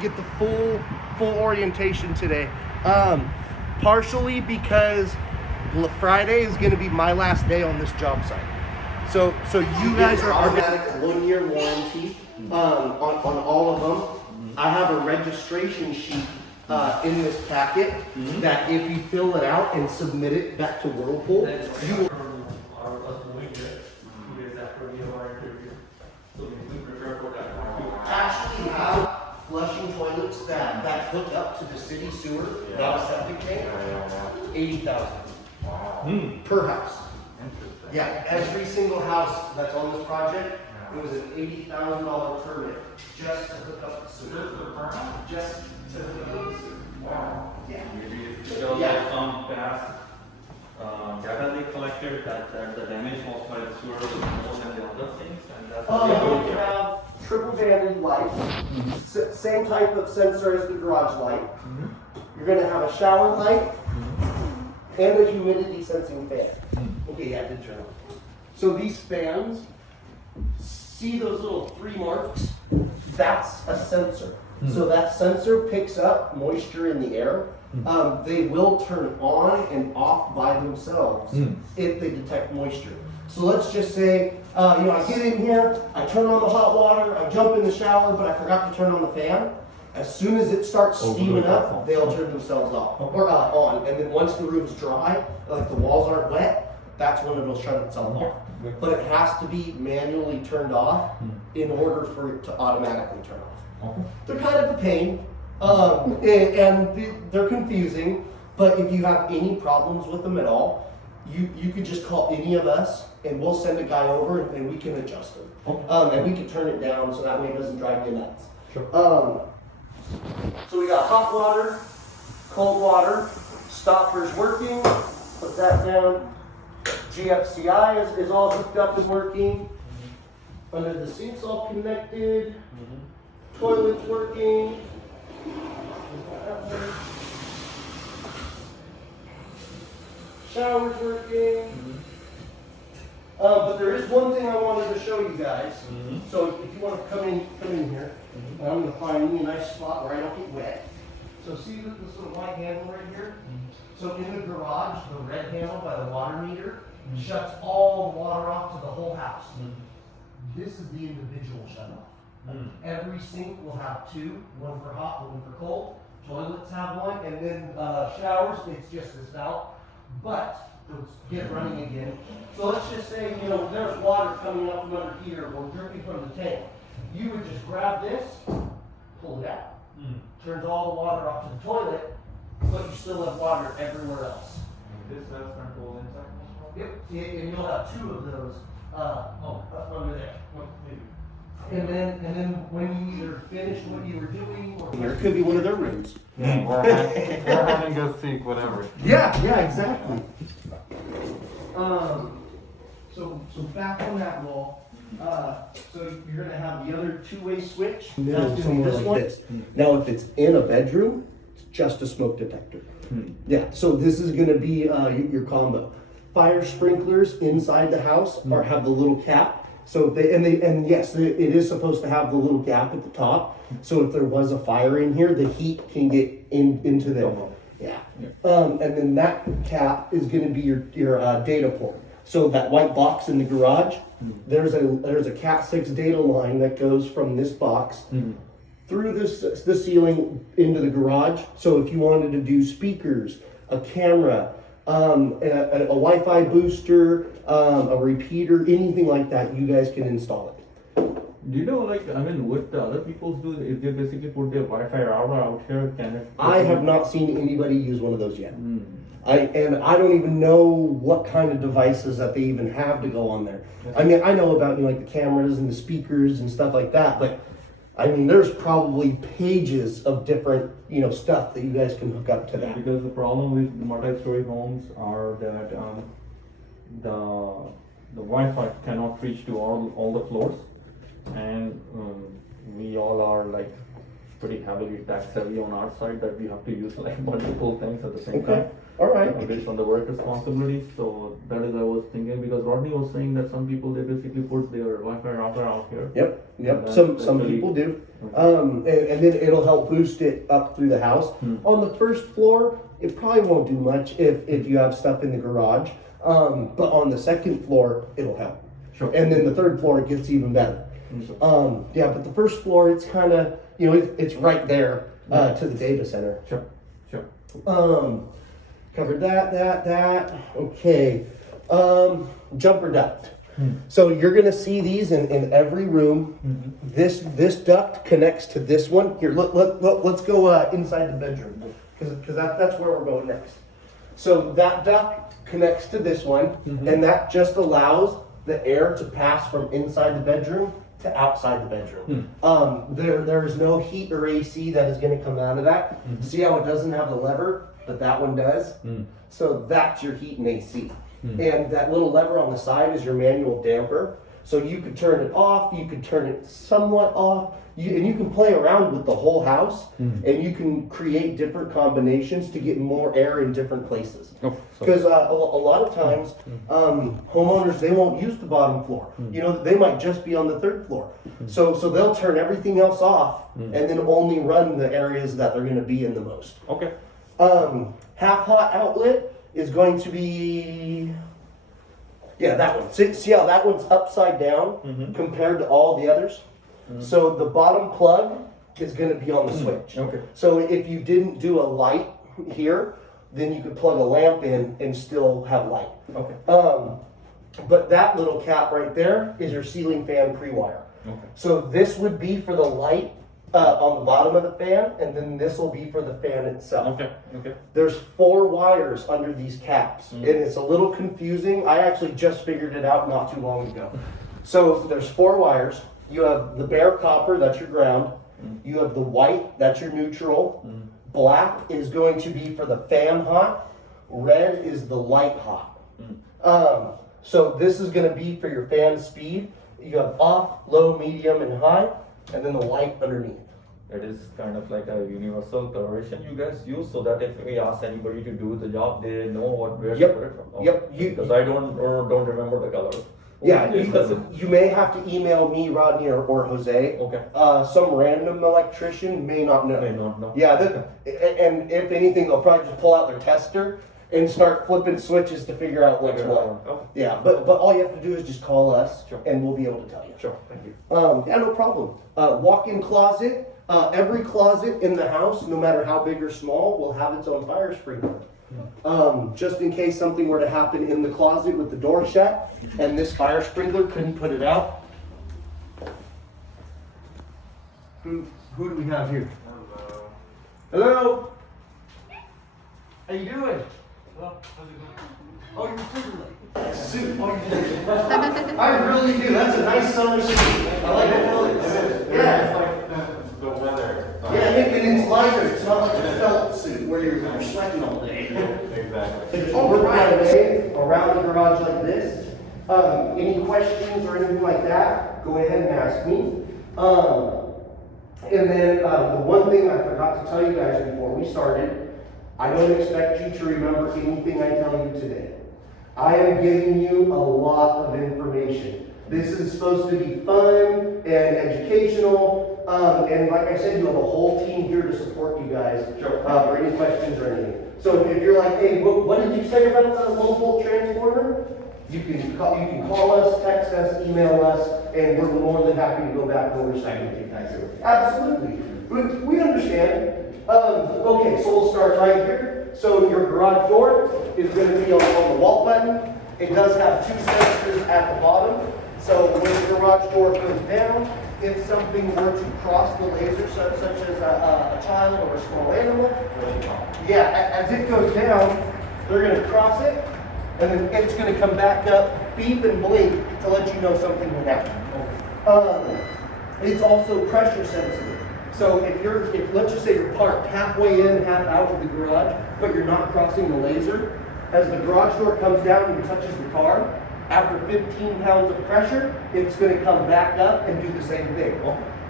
Get the full orientation today. Partially because Friday is going to be my last day on this job site. So you guys are automatic 1 year warranty on all of them. I have a registration sheet in this packet that if you fill it out and submit it back to Whirlpool, you will. Actually have flushing toilets that hook up to the city sewer, not a septic tank. 80,000 per house. Yeah, every single house that's on this project, it was an $80,000 permit just to hook up the sewer. Just to hook up the sewer. Wow. Yeah. Maybe it's some past data they collected that the damage caused by the sewer was more than the other things, and that's You have triple vanity lights, same type of sensor as the garage light. You're going to have a shower light and a humidity sensing fan. Okay, yeah, I did turn on. So these fans, see those little 3 marks? That's a sensor. So that sensor picks up moisture in the air. They will turn on and off by themselves if they detect moisture. So let's just say, I get in here, I turn on the hot water, I jump in the shower, but I forgot to turn on the fan. As soon as it starts steaming up, they'll turn themselves off or on. And then once the room's dry, like the walls aren't wet, that's when it'll shut itself off. But it has to be manually turned off in order for it to automatically turn off. They're kind of a pain, and they're confusing, but if you have any problems with them at all, you could just call any of us and we'll send a guy over and we can adjust them. And we can turn it down so that way it doesn't drive you nuts. Sure. So we got hot water, cold water, stopper's working, put that down. GFCI is all hooked up and working. Under the sink's all connected. Toilet's working. Shower's working. But there is one thing I wanted to show you guys. So if you want to come in here, and I'm going to find me a nice spot where I don't get wet. So see this little white handle right here? So in the garage, the red handle by the water meter shuts all the water off to the whole house. This is the individual shut off. Every sink will have 2, one for hot, one for cold. Toilets have one, and then showers, it's just this valve. But let's get running again. So let's just say, there's water coming up from under here or dripping from the tank. You would just grab this, pull it out. Turns all the water off to the toilet, but you still have water everywhere else. This has control inside. Yep, and you'll have 2 of those under there. And then when you either finish what you were doing, or it could be one of their rooms. Yeah, or having a sink, whatever. Yeah, exactly. So back on that wall. So you're gonna have the other 2-way switch. That's gonna be this one. Now, if it's in a bedroom, it's just a smoke detector. Yeah. So this is gonna be your combo. Fire sprinklers inside the house have the little cap. So yes, it is supposed to have the little gap at the top. So if there was a fire in here, the heat can get into the and then that cap is going to be your data port. So that white box in the garage, there's a Cat 6 data line that goes from this box through the ceiling into the garage. So if you wanted to do speakers, a camera, a Wi-Fi booster, a repeater, anything like that, you guys can install it. Do you know, what the other people do? If they basically put their Wi-Fi router out here, can it? I have not seen anybody use one of those yet. I don't even know what kind of devices that they even have to go on there. I mean, I know about like the cameras and the speakers and stuff like that, but I mean, there's probably pages of different, stuff that you guys can hook up to that. Because the problem with multi-story homes are that the Wi-Fi cannot reach to all the floors, and we all are like pretty heavily tax heavy on our side that we have to use like multiple things at the same Okay. time. All right. Based on the work responsibilities, so that is I was thinking because Rodney was saying that some people they basically put their Wi-Fi router out here. Yep. And Some actually- people do. And then it'll help boost it up through the house. On the first floor, it probably won't do much if you have stuff in the garage. But on the second floor, it'll help. Sure. And then the third floor, it gets even better. Yeah, but the first floor, it's kind of, it's right there to the data center. Sure. Sure. Covered that. Okay. Jumper duct. So you're gonna see these in every room. This duct connects to this one. Here, let's go inside the bedroom because that's where we're going next. So that duct connects to this one, and that just allows the air to pass from inside the bedroom to outside the bedroom. There is no heat or AC that is going to come out of that. See how it doesn't have the lever, but that one does? So that's your heat and AC. And that little lever on the side is your manual damper. So you could turn it off, you could turn it somewhat off, and you can play around with the whole house, and you can create different combinations to get more air in different places. Because a lot of times, homeowners, they won't use the bottom floor. They might just be on the third floor. So they'll turn everything else off, and then only run the areas that they're gonna be in the most. Okay. Half hot outlet is going to be, yeah, that one. See how that one's upside down compared to all the others? So the bottom plug is going to be on the switch. Okay. So if you didn't do a light here, then you could plug a lamp in and still have light. Okay. But that little cap right there is your ceiling fan pre-wire. Okay. So this would be for the light on the bottom of the fan, and then this will be for the fan itself. Okay. Okay. There's 4 wires under these caps, and it's a little confusing. I actually just figured it out not too long ago. So there's 4 wires. You have the bare copper, that's your ground. You have the white, that's your neutral. Black is going to be for the fan hot. Red is the light hot. So this is going to be for your fan speed. You have off, low, medium, and high, and then the light underneath. It is kind of like a universal coloration you guys use, so that if we were anybody to do the job, they know where Yep. to put it from. Yep. Because I don't remember the colors. Yeah, you may have to email me, Rodney, or Jose. Okay. Some random electrician may not know. May not know. Yeah, and if anything, they'll probably just pull out their tester and start flipping switches to figure out what's what. Okay. Yeah, but all you have to do is just call us, Sure. and we'll be able to tell you. Sure. Thank you. Yeah, no problem. Walk-in closet. Every closet in the house, no matter how big or small, will have its own fire sprinkler. Just in case something were to happen in the closet with the door shut and this fire sprinkler couldn't put it out. Who do we have here? Hello? How you doing? Well, how's it going? Oh, you're totally suit. Oh, you do. I really do. That's a nice summer suit. I like it. Yeah. The weather. Yeah, and it's lighter. It's not like a felt suit where you're sweating all day. Exactly. If you work right away around the garage like this, any questions or anything like that, go ahead and ask me. And then the one thing I forgot to tell you guys before we started, I don't expect you to remember anything I tell you today. I am giving you a lot of information. This is supposed to be fun and educational. And like I said, you have a whole team here to support you guys for any questions or anything. So if you're like, hey, what did you say about the low volt transformer? You can call us, text us, email us, and we're more than happy to go back over second with you guys. Absolutely. We understand. Okay, so we'll start right here. So your garage door is going to be on the wall button. It does have 2 sensors at the bottom. So when the garage door goes down, if something were to cross the laser, such as a child or a small animal, yeah, as it goes down, they're going to cross it, and then it's going to come back up, beep and blink to let you know something went out. It's also pressure sensitive. So if let's just say you're parked halfway in, half out of the garage, but you're not crossing the laser, as the garage door comes down and touches the car, after 15 pounds of pressure, it's going to come back up and do the same thing.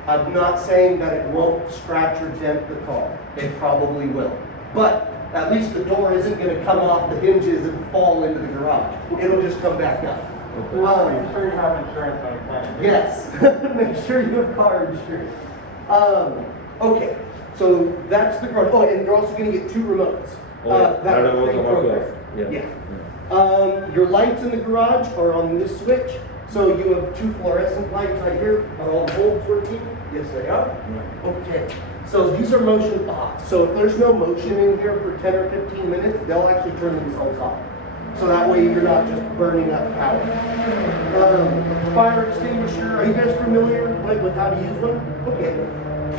I'm not saying that it won't scratch or dent the car. It probably will. But at least the door isn't going to come off the hinges and fall into the garage. It'll just come back up. Make sure you have insurance on your car. Yes, make sure you have car insurance. Okay, so that's the garage. Oh, and you're also going to get 2 remotes. That was pre-programmed. Yeah. Your lights in the garage are on this switch. So you have 2 fluorescent lights right here. Are all the bulbs working? Yes, they are. Okay. So these are motion off. So if there's no motion in here for 10 or 15 minutes, they'll actually turn themselves off. So that way you're not just burning up power. Fire extinguisher, are you guys familiar with how to use one? Okay.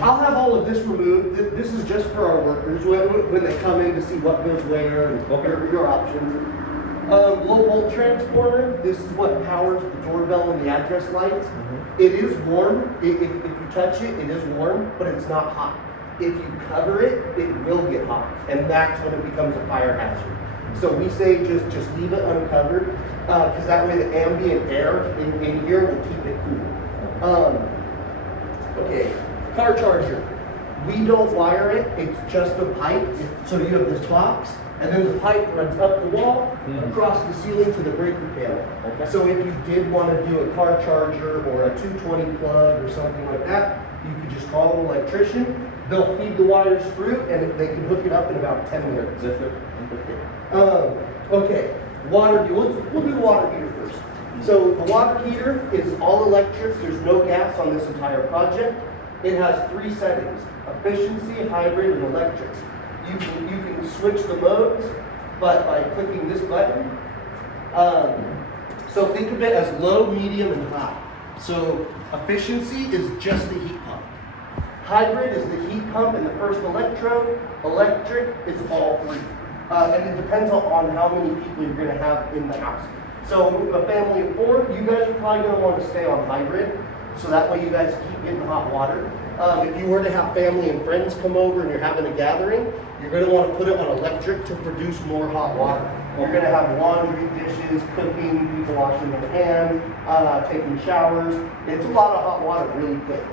I'll have all of this removed. This is just for our workers when they come in to see what goes where and your options. Low volt transformer, this is what powers the doorbell and the address lights. It is warm. If you touch it, it is warm, but it's not hot. If you cover it, it will get hot, and that's when it becomes a fire hazard. So we say just leave it uncovered, because that way the ambient air in here will keep it cool. Okay, car charger. We don't wire it, it's just a pipe. So you have this box, and then the pipe runs up the wall, across the ceiling to the breaker panel. So if you did want to do a car charger or a 220 plug or something like that, you could just call an electrician. They'll feed the wires through, and they can hook it up in about 10 minutes. Okay, water heater. We'll do the water heater first. So the water heater is all electric. There's no gas on this entire project. It has 3 settings: efficiency, hybrid, and electric. You can switch the modes, but by clicking this button. So think of it as low, medium, and high. So efficiency is just the heat pump. Hybrid is the heat pump and the first electrode. Electric is all 3. And it depends on how many people you're going to have in the house. So a family of 4, you guys are probably going to want to stay on hybrid. So that way you guys keep getting hot water. If you were to have family and friends come over and you're having a gathering, you're going to want to put it on electric to produce more hot water. You're going to have laundry, dishes, cooking, people washing their hands, taking showers. It's a lot of hot water really quick.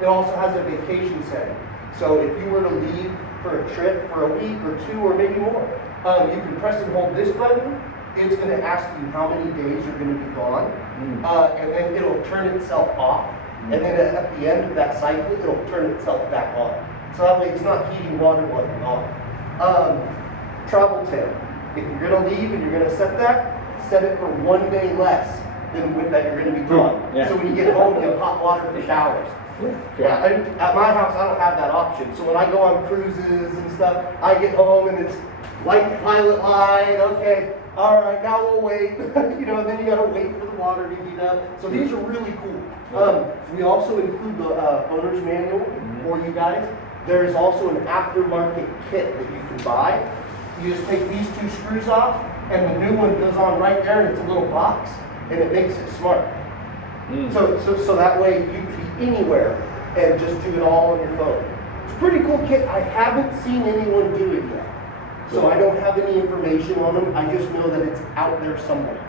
It also has a vacation setting. So if you were to leave for a trip for a week or 2 or maybe more, you can press and hold this button. It's going to ask you how many days you're going to be gone, and then it'll turn itself off. And then at the end of that cycle, it'll turn itself back on. So that way it's not heating water while you're on. Travel temp. If you're going to leave and you're going to set it for 1 day less than that you're going to be gone. So when you get home, you have hot water for showers. At my house, I don't have that option. So when I go on cruises and stuff, I get home and it's light the pilot light. Okay, all right, now we'll wait. And then you gotta wait for the water to heat up. So these are really cool. We also include the owner's manual for you guys. There is also an aftermarket kit that you can buy. You just take these 2 screws off, and the new one goes on right there, and it's a little box, and it makes it smart. So that way you can be anywhere and just do it all on your phone. It's a pretty cool kit. I haven't seen anyone do it yet. So I don't have any information on them. I just know that it's out there somewhere.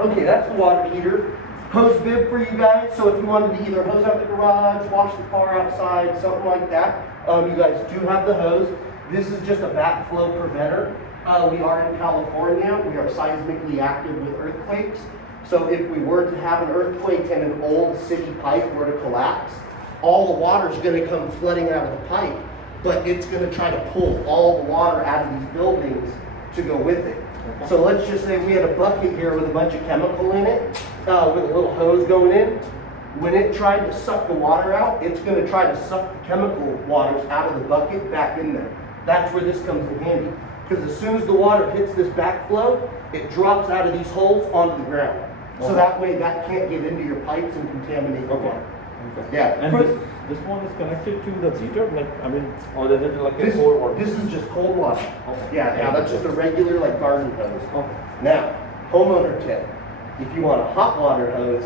Okay, that's the water heater. Hose bib for you guys. So if you wanted to either hose out the garage, wash the car outside, something like that, you guys do have the hose. This is just a backflow preventer. We are in California. We are seismically active with earthquakes. So if we were to have an earthquake and an old city pipe were to collapse, all the water is going to come flooding out of the pipe, but it's going to try to pull all the water out of these buildings to go with it. So let's just say we had a bucket here with a bunch of chemical in it, with a little hose going in. When it tried to suck the water out, it's going to try to suck the chemical waters out of the bucket back in there. That's where this comes in handy. Because as soon as the water hits this backflow, it drops out of these holes onto the ground. So that way that can't get into your pipes and contaminate the water. Yeah. And this one is connected to the heater, or is it like a cold water? This is just cold water. Yeah, that's just a regular garden hose. Now, homeowner tip. If you want a hot water hose,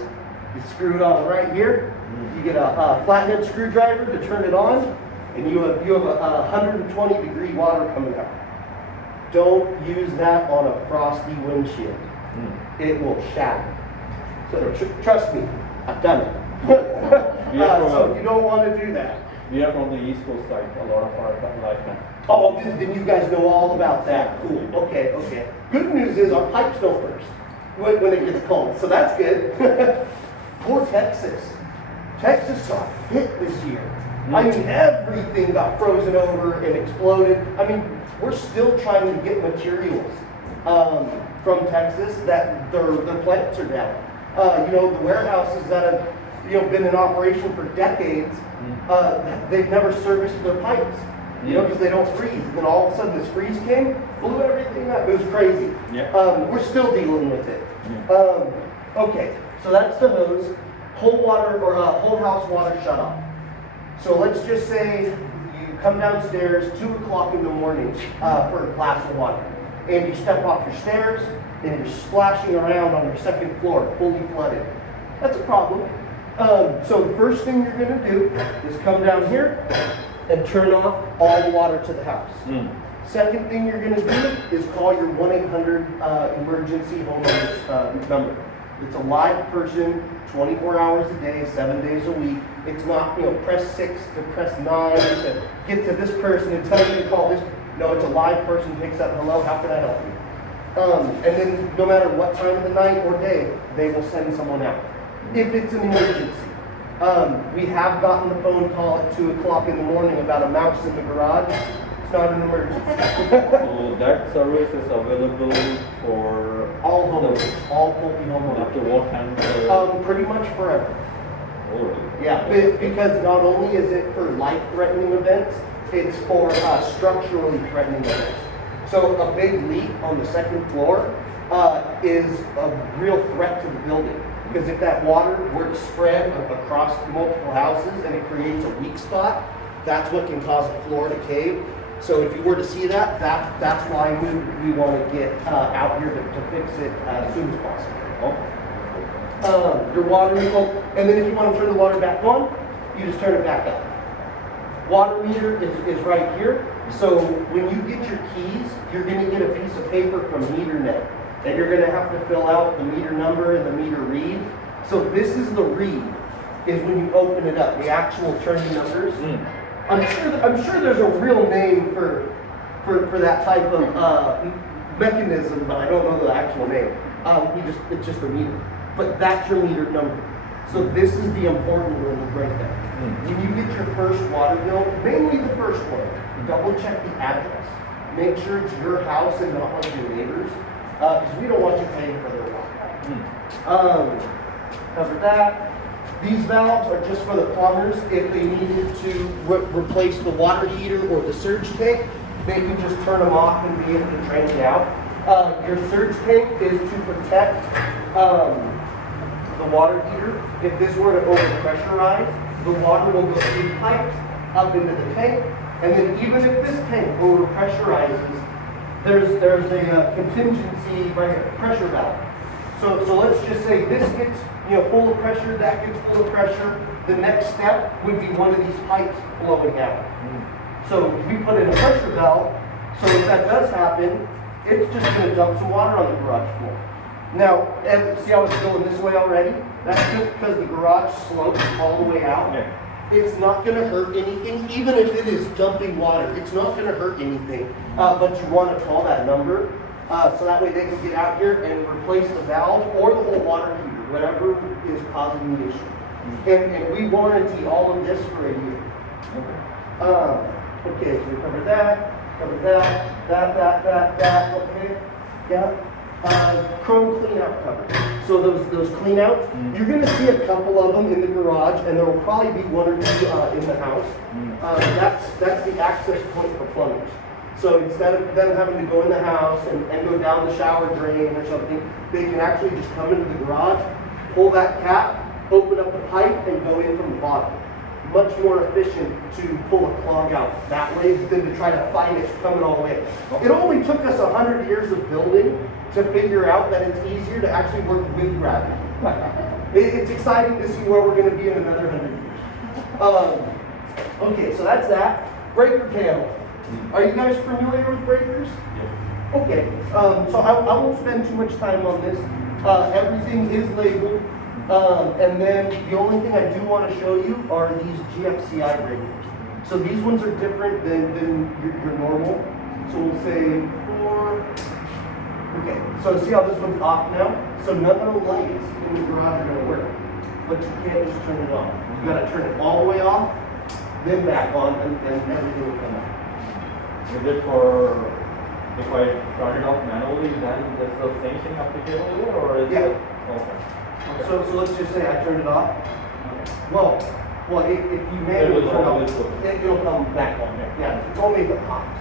you screw it on right here. You get a flathead screwdriver to turn it on, and you have a 120-degree water coming out. Don't use that on a frosty windshield. It will shatter. So trust me, I've done it. So you don't want to do that. We are from the East Coast side, a lot of our lifetime. Oh, then you guys know all about that. Cool. Okay, okay. Good news is our pipes don't burst when it gets cold, so that's good. Poor Texas. Texas got hit this year. I mean, everything got frozen over and exploded. I mean, we're still trying to get materials from Texas that their plants are down. The warehouses that have been in operation for decades, they've never serviced their pipes. Because they don't freeze. And then all of a sudden this freeze came, blew everything up. It was crazy. Yeah. We're still dealing with it. Yeah. Okay, so that's the hose. Whole water or whole house water shut off. So let's just say you come downstairs 2 o'clock in the morning for a glass of water. And you step off your stairs and you're splashing around on your second floor, fully flooded. That's a problem. So the first thing you're gonna do is come down here and turn off all the water to the house. Second thing you're gonna do is call your 1-800 emergency homeowners number. It's a live person, 24 hours a day, 7 days a week. It's not, press 6 to press 9 to get to this person and tell you to call this. No, it's a live person, picks up, hello, how can I help you? And then no matter what time of the night or day, they will send someone out. If it's an emergency. We have gotten the phone call at 2 o'clock in the morning about a mouse in the garage. It's not an emergency. So that service is available for All homeowners, all Pulte homeowners. up to what time? Pretty much forever. Oh, really? Yeah, because not only is it for life-threatening events, it's for structurally threatening events. So a big leak on the second floor is a real threat to the building. Because if that water were to spread across multiple houses and it creates a weak spot, that's what can cause a floor to cave. So if you were to see that's why we want to get out here to fix it as soon as possible. Your water meter, and then if you want to turn the water back on, you just turn it back up. Water meter is right here. So when you get your keys, you're going to get a piece of paper from MeterNet. And you're going to have to fill out the meter number and the meter read. So this is the read, is when you open it up, the actual turning numbers. I'm sure there's a real name for that type of mechanism, but I don't know the actual name. It's just a meter. But that's your meter number. So this is the important one right there. When you get your first water bill, mainly the first one, double check the address. Make sure it's your house and not one of your neighbors. Because we don't want you paying for their water. Cover that. These valves are just for the plumbers. If they needed to replace the water heater or the surge tank, they can just turn them off and be able to drain it out. Your surge tank is to protect the water heater. If this were to overpressurize, the water will go through pipes up into the tank. And then even if this tank overpressurizes, there's a contingency right here, pressure valve. So let's just say this gets full of pressure, that gets full of pressure. The next step would be one of these pipes blowing out. So we put in a pressure valve. So if that does happen, it's just going to dump some water on the garage floor. Now, see how it's going this way already? That's just because the garage slopes all the way out. Yeah. It's not going to hurt anything, even if it is dumping water. It's not going to hurt anything. But you want to call that number so that way they can get out here and replace the valve or the whole water heater, whatever is causing the issue. And we warranty all of this for a year. Okay, so we covered that, that, okay, yeah. Chrome cleanout cover. So those cleanouts, you're going to see a couple of them in the garage, and there will probably be one or two in the house. That's the access point for plumbers. So instead of them having to go in the house and go down the shower drain or something, they can actually just come into the garage, pull that cap, open up the pipe, and go in from the bottom. Much more efficient to pull a clog out that way than to try to find it coming all the way. It only took us 100 years of building to figure out that it's easier to actually work with gravity. It's exciting to see where we're going to be in another 100 years. Okay, so that's that. Breaker panel. Are you guys familiar with breakers? Yeah. Okay, so I won't spend too much time on this. Everything is labeled. And then the only thing I do want to show you are these GFCI breakers. So these ones are different than your normal. So we'll say 4. Okay, so see how this one's off now? So none of the lights in the garage are gonna work. But you can't just turn it on. You gotta turn it all the way off, then back on, and everything will come on. Is it for, if I turn it off manually, then is the same thing applicable here, or is Yeah. it? Okay. So let's just say I turned it off. Well, if you It manually will turn it always off, work. it'll come back on. Yeah, it's only if it pops.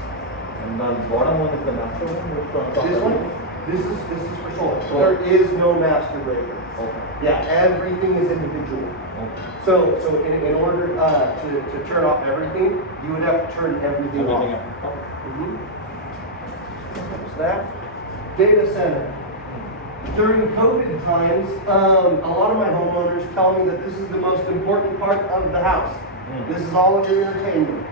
And the bottom one is the master one, which turns off This one, everything? this is for solar. Oh. There is no master breaker. Okay. Yeah, everything is individual. Okay. So in order to turn off everything, you would have to turn everything off. Everything up. Okay. There's that. Data center. During COVID times, a lot of my homeowners tell me that this is the most important part of the house. This is all of your entertainment.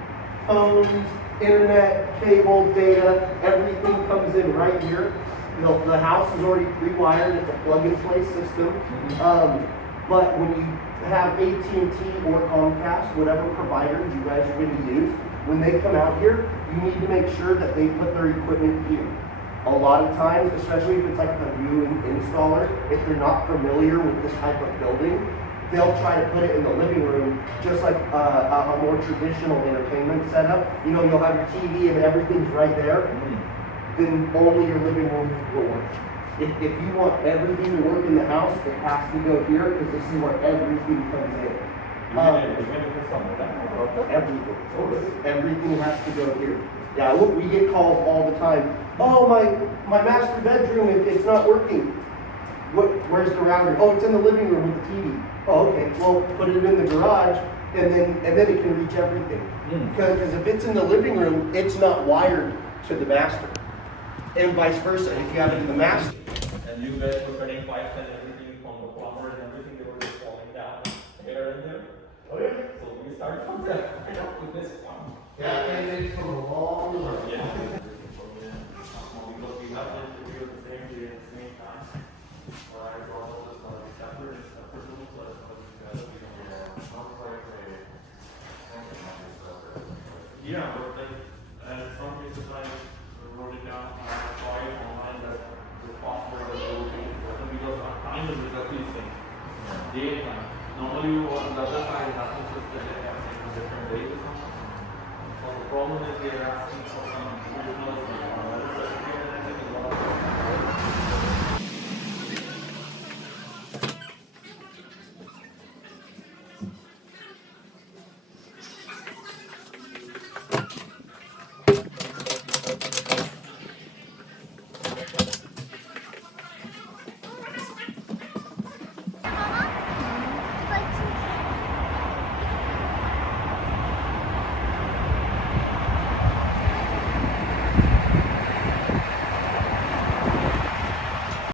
Phones, internet, cable, data, everything comes in right here. The house is already pre-wired, it's a plug-and-play system. But when you have AT&T or Comcast, whatever provider you guys are going to use, when they come out here, you need to make sure that they put their equipment here. A lot of times, especially if it's like a new installer, if they're not familiar with this type of building, they'll try to put it in the living room, just like a more traditional entertainment setup. You know, you'll have your TV and everything's right there. Then only your living room will work. If you want everything to work in the house, it has to go here because this is where everything comes in. Even if it's something like Everything. Everything has to go here. Yeah, look, we get calls all the time. Oh, my master bedroom, it's not working. Where's the router? Oh, it's in the living room with the TV. Oh, okay. Well, put it in the garage, and then it can reach everything. Because if it's in the living room, it's not wired to the master, and vice versa. If you have it in the master. And you guys were cutting pipes and everything from the plumbers and everything, they were just falling down here and there. Oh yeah. So we started from there, with this one. Yeah, and it's from a long way. Yeah. Because we have to interview the same day at the same time. I brought all this separate room, so it's not together. Yeah, but like, in some cases I wrote it down, I saw it online that the password was working, because time is exactly the same. Day and time. Normally on the other side, it happens with the different days or something. So the problem is they are asking for some additional